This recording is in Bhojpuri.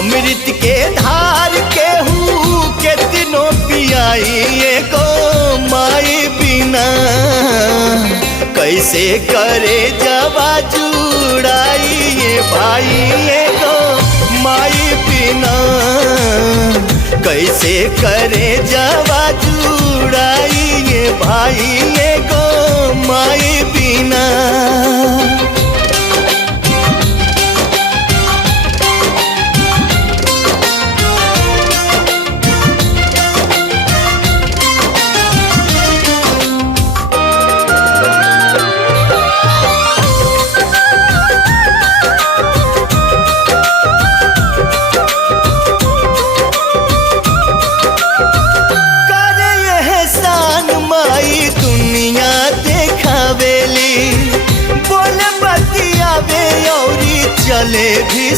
अमृत के धार केहू केतनो पियाई एगो माई बिना कैसे करे जवा जुड़ाई ये भाई एगो माई बिना कैसे करे जवा जुड़ाई ये भाई एगो माई बिना। दुनिया देखावेली बोले बतियावे और चले भी